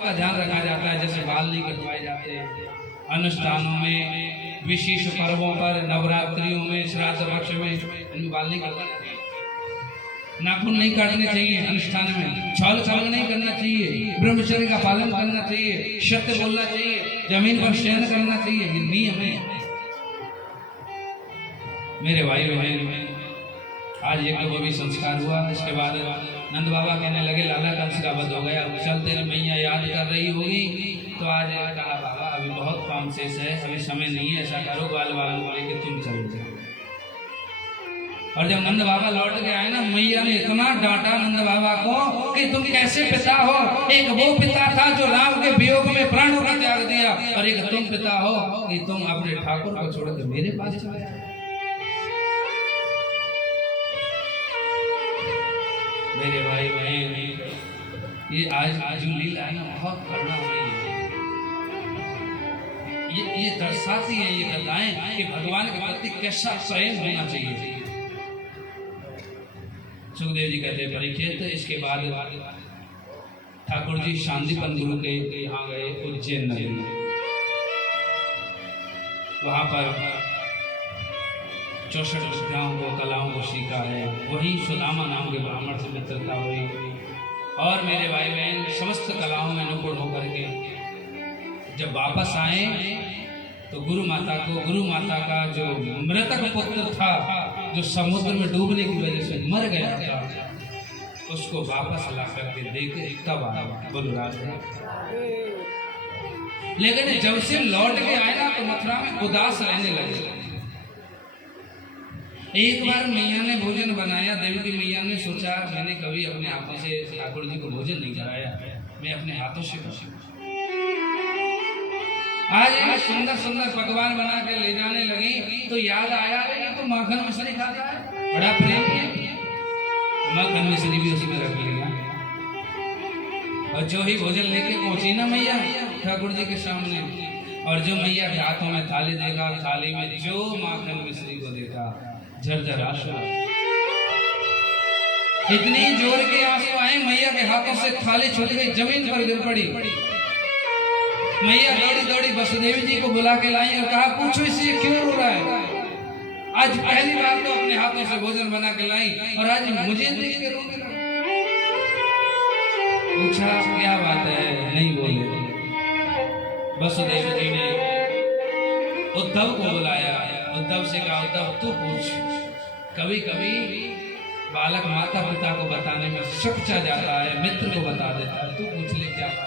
का ध्यान रखा जाता है, जैसे बाल नहीं कटवाए जाते अनुष्ठानों में, विशेष पर्वों पर, नवरात्रियों में, श्राद्ध पक्ष में इनमें बाल नहीं कटवाना चाहिए, नाखून नहीं काटने चाहिए, अनुष्ठान में छल छल नहीं करना चाहिए, ब्रह्मचर्य का पालन करना चाहिए, सत्य बोलना चाहिए, जमीन पर शयन करना चाहिए, ये नियम है। मेरे भाई बहन, आज एक वो भी संस्कार हुआ। इसके बाद नंद बाबा कहने लगे लाला कंस का वध हो गया, चल तेरी मैया याद कर रही होगी। तो आज कहा बाबा अभी बहुत काम शेष है, अभी समय नहीं है, ऐसा करो बाल वालों को लेकर तुम चले जाओ। और जब नंद बाबा लौट के आए ना, मैया ने इतना डांटा नंद बाबा को कि तुम कैसे पिता हो। एक वो पिता था जो राम के वियोग में प्राणों का त्याग दिया, और एक तुम पिता हो कि तुम अपने ठाकुर को छोड़कर मेरे पास चले जाओ। मेरे भाई बहन, ये आज जो लीला है ना, बहुत करुणामयी है। ये दर्शाती है ये कथाएं कि भगवान के प्रति कैसा प्रेम होना चाहिए। सुखदेव जी कहते परीक्षित, इसके बाद ठाकुर जी शांतिपन गुरु के यहाँ गए उज्जैन नगरी में। वहां पर 64 विद्याओं को, कलाओं को सीखा है। वही सुदामा नाम के ब्राह्मण से मित्रता हुई, और मेरे भाई बहन समस्त कलाओं में निपुण होकर के जब वापस आए तो गुरु माता का जो मृतक पुत्र था, जो समुद्र में डूबने की वजह से मर गया था, उसको वापस ला करके देखे तब बलराज है। लेकिन जब से लौट के आए ना, तो मथुरा में उदास रहने लगे। एक बार मैया ने भोजन बनाया, देवी की मैया ने सोचा मैंने कभी अपने हाथों से ठाकुर जी को भोजन नहीं कराया, मैं अपने हाथों से करूं। आज एक सुंदर सुंदर पकवान बना के ले जाने लगी, तो याद आया ये तो माखन मिश्री खाता है, बड़ा प्रेम है। माखन मिश्री भी उसी में रख लिया, और जो ही भोजन लेके पहुंची ना मैया ठाकुर जी के सामने, और जो मैया के हाथों में थाली देखा, थाली में जो माखन मिश्री को देखा, झरझर आंसू, इतनी जोर के आंसू आए, मैया के हाथों से थाली छूट गई, जमीन पर गिर पड़ी। मैया दौड़ी दौड़ी वसुदेव जी को बुला के लाई और कहा पूछो इससे क्यों रो रहा है। आज पहली बार तो अपने हाथों से भोजन बना के लाई, और आज मुझे देख के रो रहा। पूछा क्या बात है, नहीं बोले। वसुदेव जी ने उद्धव को बुलाया, उद्धव से कहा उद्धव तू पूछ। कभी कभी बालक माता पिता को बताने में सच्चा जाता है, मित्र को बता देता है, तू पूछ ले क्या बात।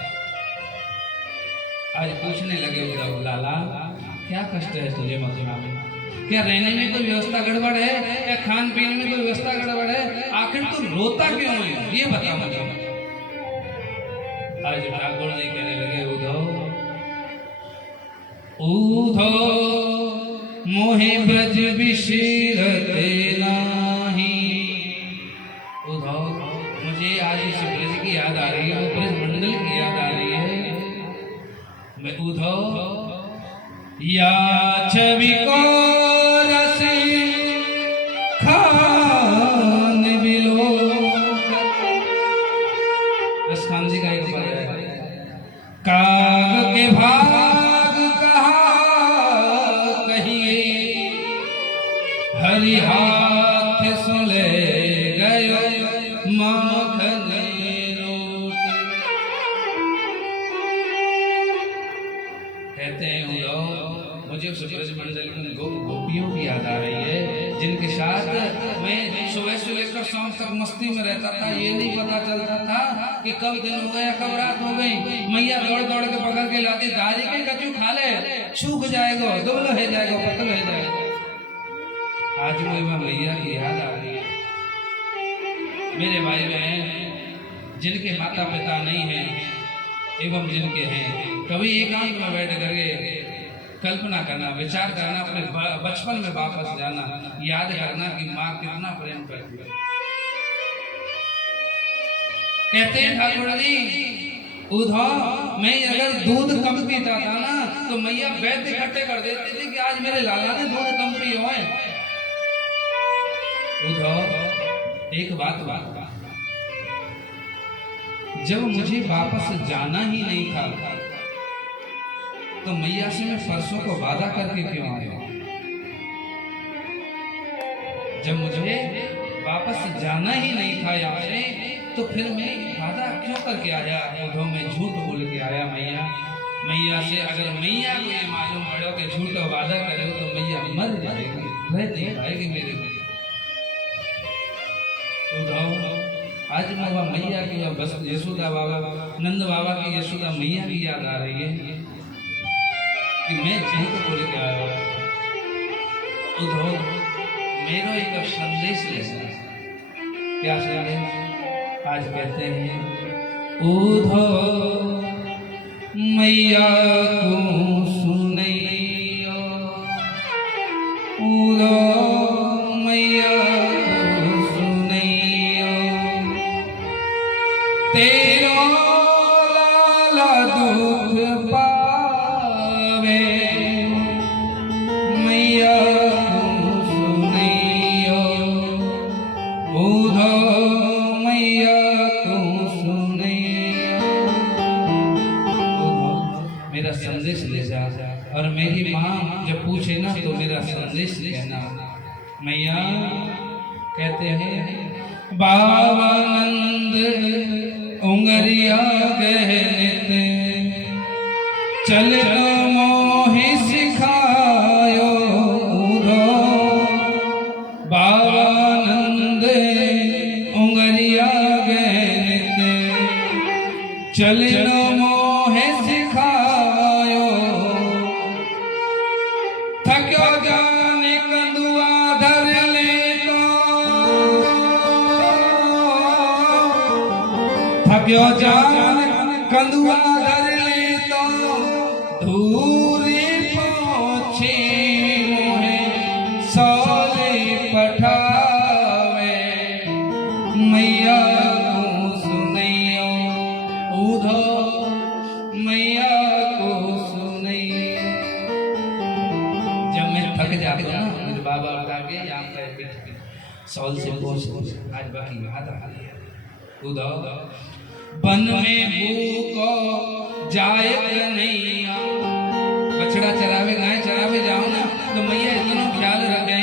आज पूछने लगे उद्धव, लाला क्या कष्ट है तुझे मथुरा में, क्या रहने में कोई व्यवस्था गड़बड़ है, क्या खान पीने में कोई व्यवस्था गड़बड़ है, आखिर तू रोता क्यों है, ये बता मुझे। आज ठाकुर जी कहने लगे उद्धव मोहे ब्रज विशीरते नाही। उद्धव मुझे आज इस ब्रज की याद आ रही है, ब्रज मंडल की याद आ रही है। मैं उद्धव या छवि को रसे खान बिलो, रसखान जी का एक पद है, काग के भाग कहा कहिए, हरि हाथ सुले गयो माखन रोटी। कहते हैं मुझे उस ब्रज मंडल में गोपियों की याद आ रही है, जिनके साथ मैं सुबह से लेकर शाम तक मस्ती में रहता था। ये नहीं पता चलता था कि कब दिन हो गया, कब रात हो गई। मैया दौड़ दौड़ के पकड़ के लाती, दारी के कचू खा ले, सूख जाएगा, दुबला हो जाएगा, पतल हो जाएगा। आज मुझे मैया की याद आ रही है। मेरे भाई बहन, जिनके माता पिता नहीं है एवं जिनके हैं, कभी एकांत में बैठ करके कल्पना करना, विचार करना, अपने बचपन में वापस जाना, याद करना कि माँ कितना प्रेम करती है। कहते हैं ठाकुर जी उद्धव मैं अगर दूध कम पीता था ना, तो मैया वैद्य इकट्ठे कर देती थी कि आज मेरे लाला ने दूध कम पी हो। उद्धव एक बात जब मुझे वापस जाना ही नहीं था तो मैया से मैं परसों को वादा करके क्यों आया? जब मुझे वापस जाना ही नहीं था यहाँ से तो फिर मैं वादा क्यों करके आया? उधो मैं झूठ बोल के आया मैया से। अगर मैया को ये मालूम पड़ो कि झूठ वादा करे तो मैया मर जाएगी, रह नहीं पाएगी मेरे में। उधो आज बाबा मैया की बस यशोदा बाबा नंद बाबा की यशोदा मैया की याद आ रही है कि मैं झूठ बोल के आया। उधो मेरा एक संदेश ले क्या संदेश आज कहते हैं, उधो मैया को सुनैया, उधो मैया को सुनैया, तेरा लाला दुख पावे मैया को सुनैया, उधो मैया को सुनैया। मेरा संदेश ले जा और मेरी माँ जब पूछे ना तो मेरा संदेश कहना। मैया कहते हैं बाबा नंद उंगरिया गहने चल मोहि सिखायो, उधो बाबा नंद उंगरिया गहने चल मोहि सिखायो, थक्यो जाने कंदुआ धर ले तो, थक्यो जाने कंदुआ धर ले तो दूरी पहुँचे मोहे सौले पठावे मैया को सुनैया, उधो मैया को सुनैया। जब मैं थक जाता ना मेरे बाबा उठा के यहाँ पे बैठ सौल से पूछ आज बाकी बात आ रही है। उधो बन में भूको जाए नहीं, बछड़ा चरावे गाय चरावे जाओ ना तो मैया इतना ख्याल रखे,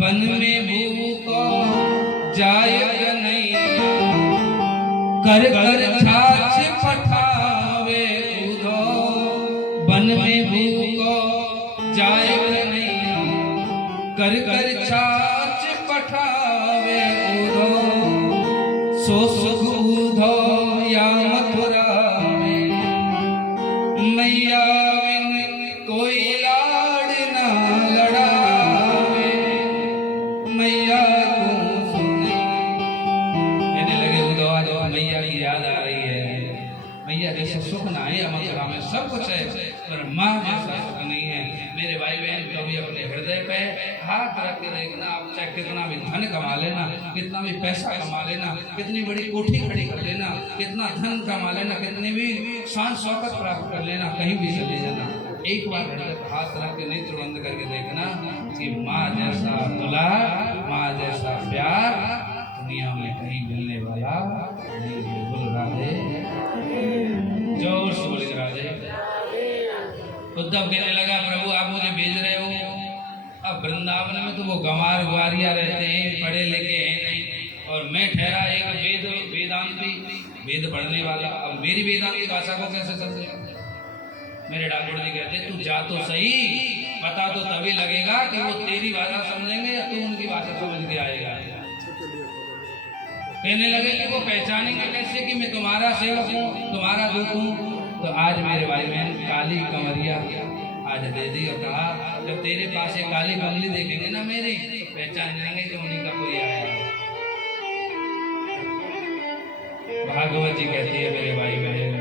बन में भूको जाए नहीं, कर कर छाछ पठावे, उधो बन में भूको जाए नहीं, कर कर छाछ पठावे, उधो सो सुख उधो या मथुरा में मैया बिन कोई लाड़ ना लड़ावे मैया को सुने। कहने लगे उधो आज मैया की याद आ रही है। मैया जैसे सुख ना है मथुरा में सब कुछ है पर माँ जैसा सुख नहीं है। मेरे भाई बहन कभी अपने हृदय पे हाथ रख के देखना, आप चाहे कितना भी धन कमा लेना, कितना भी पैसा कमा लेना, कितनी बड़ी कोठी खड़ी कर लेना, कितना धन कमा लेना, कितनी भी शान शौकत प्राप्त कर लेना, कहीं भी चले जाना, एक बार हृदय पर हाथ रख के नेत्र बंद करके देखना कि माँ जैसा दुलार, माँ जैसा प्यार दुनिया में कहीं मिलने वाला नहीं है। बोल राधे, जोर से बोले राधे। उद्धव कहने लगा प्रभु आप मुझे भेज रहे हो, अब वृंदावन में तो वो गंवार ग्वारिया रहते हैं, पढ़े लिखे हैं नहीं, और मैं ठहरा एक वेदांती वेद पढ़ने वाला, अब मेरी वेदांती भाषा को कैसे समझेगा? मेरे डॉक्टर जी कहते तू जा तो सही, पता तो तभी लगेगा कि वो तेरी भाषा समझेंगे या तू उनकी भाषा समझ के आएगा। कहने लगे कि वो पहचानेंगे कैसे कि मैं तुम्हारा सेवक हूँ, तुम्हारा दूत हूँ। तो आज मेरे भाई बहन काली कंवरिया आज दे दी और कहा जब तेरे पास एक काली बंगली देखेंगे ना मेरी तो पहचान जाएंगे कि उन्हीं का कोई आया। भागवत जी कहती है मेरे भाई बहन